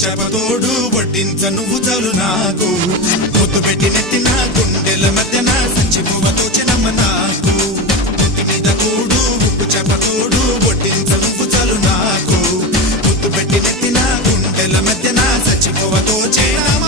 చేపతోడు వడ్డించ నువ్వు చాలు నాకు ముద్దు పెట్టి నెత్తిన గుండెల మధ్యన సంచిపువ్వతో చినమ్మ నాకు నెత్తి మీద కూడు ఉప్పు చేపతోడు వడ్డించ నువ్వు చాలు నాకు ముద్దు పెట్టి నెత్తిన గుండెల మధ్యన సంచిపువ్వతో చినమ్మ